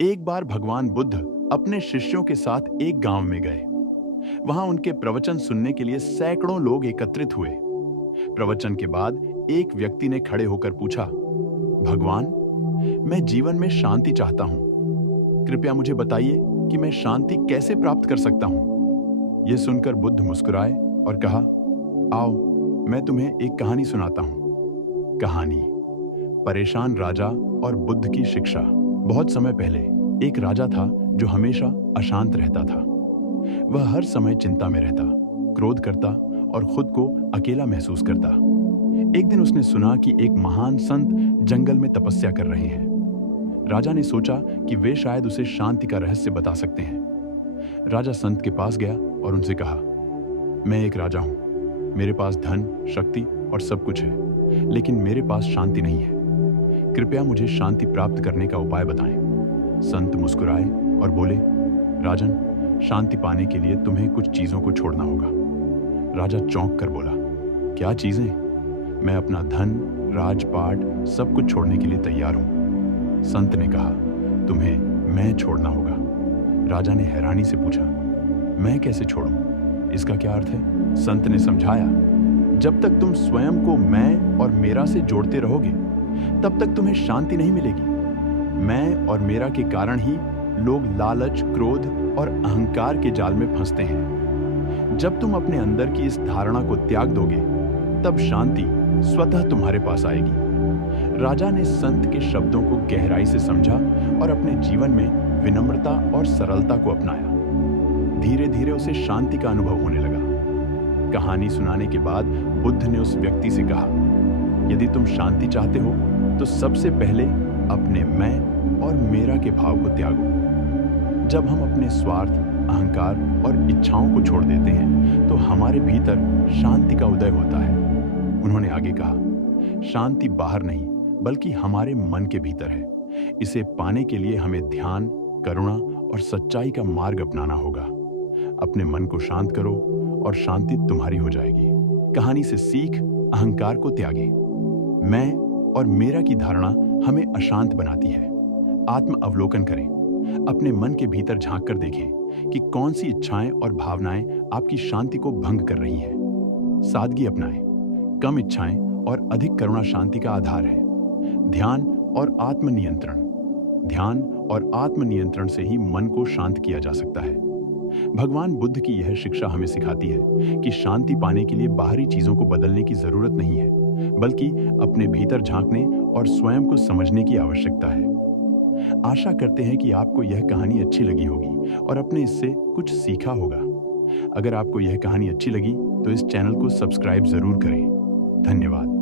एक बार भगवान बुद्ध अपने शिष्यों के साथ एक गांव में गए। वहां उनके प्रवचन सुनने के लिए सैकड़ों लोग एकत्रित हुए। प्रवचन के बाद एक व्यक्ति ने खड़े होकर पूछा, भगवान, मैं जीवन में शांति चाहता हूं। कृपया मुझे बताइए कि मैं शांति कैसे प्राप्त कर सकता हूं। यह सुनकर बुद्ध मुस्कुराए और कहा, आओ, मैं तुम्हें एक कहानी सुनाता हूं। कहानी, परेशान राजा और बुद्ध की शिक्षा। बहुत समय पहले एक राजा था जो हमेशा अशांत रहता था। वह हर समय चिंता में रहता, क्रोध करता और खुद को अकेला महसूस करता। एक दिन उसने सुना कि एक महान संत जंगल में तपस्या कर रहे हैं। राजा ने सोचा कि वे शायद उसे शांति का रहस्य बता सकते हैं। राजा संत के पास गया और उनसे कहा, मैं एक राजा हूं। मेरे पास धन, शक्ति और सब कुछ है, लेकिन मेरे पास शांति नहीं है। कृपया मुझे शांति प्राप्त करने का उपाय बताएं। संत मुस्कुराए और बोले, राजन, शांति पाने के लिए तुम्हें कुछ चीजों को छोड़ना होगा। राजा चौंक कर बोला, क्या चीजें? मैं अपना धन, राजपाट सब कुछ छोड़ने के लिए तैयार हूं। संत ने कहा, तुम्हें मैं छोड़ना होगा। राजा ने हैरानी से पूछा, मैं कैसे छोड़ूं? इसका क्या अर्थ है? संत ने समझाया, जब तक तुम स्वयं को मैं और मेरा से जोड़ते रहोगे, तब तक तुम्हें शांति नहीं मिलेगी। मैं और मेरा के कारण ही लोग लालच, क्रोध और अहंकार के जाल में फंसते हैं। जब तुम अपने अंदर की इस धारणा को त्याग दोगे, तब शांति स्वतः तुम्हारे पास आएगी। राजा ने संत के शब्दों को गहराई से समझा और अपने जीवन में विनम्रता और सरलता को अपनाया। धीरे धीरे उसे शांति का अनुभव होने लगा। कहानी सुनाने के बाद बुद्ध ने उस व्यक्ति से कहा, यदि तुम शांति चाहते हो तो सबसे पहले अपने मैं और मेरा के भाव को त्यागो। जब हम अपने स्वार्थ, अहंकार और इच्छाओं को छोड़ देते हैं तो हमारे भीतर शांति का उदय होता है। उन्होंने आगे कहा, शांति बाहर नहीं बल्कि हमारे मन के भीतर है। इसे पाने के लिए हमें ध्यान, करुणा और सच्चाई का मार्ग अपनाना होगा। अपने मन को शांत करो और शांति तुम्हारी हो जाएगी। कहानी से सीख, अहंकार को त्यागें। मैं और मेरा की धारणा हमें अशांत बनाती है। आत्म अवलोकन करें। अपने मन के भीतर झांक कर देखें कि कौन सी इच्छाएं और भावनाएं आपकी शांति को भंग कर रही हैं। सादगी अपनाएं। कम इच्छाएं और अधिक करुणा शांति का आधार है। ध्यान और आत्मनियंत्रण। ध्यान और आत्मनियंत्रण से ही मन को शांत किया जा सकता है। भगवान बुद्ध की यह शिक्षा हमें सिखाती है कि शांति पाने के लिए बाहरी चीजों को बदलने की जरूरत नहीं है, बल्कि अपने भीतर झांकने और स्वयं को समझने की आवश्यकता है। आशा करते हैं कि आपको यह कहानी अच्छी लगी होगी और आपने इससे कुछ सीखा होगा। अगर आपको यह कहानी अच्छी लगी तो इस चैनल को सब्सक्राइब जरूर करें। धन्यवाद।